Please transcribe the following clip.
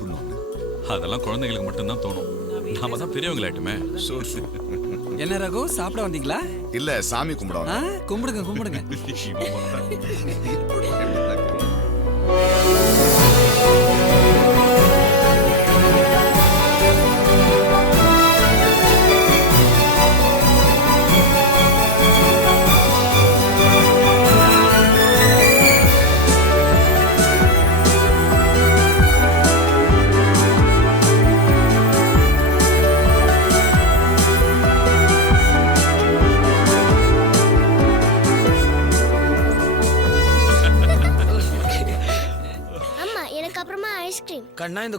சாப்பிடணும்னு. அதெல்லாம் குழந்தைங்களுக்கு மட்டும்தான் தோணும். நாம தான் பெரியவங்களாயிட்டுமே. என்ன ரகு, சாப்பிட வந்தீங்களா? இல்ல, சாமி கும்பிடுவாங்க. கும்பிடுங்க கும்பிடுங்க. அம்மா எனக்கு அப்புறமா ஐஸ்கிரீம். கண்ணா இந்த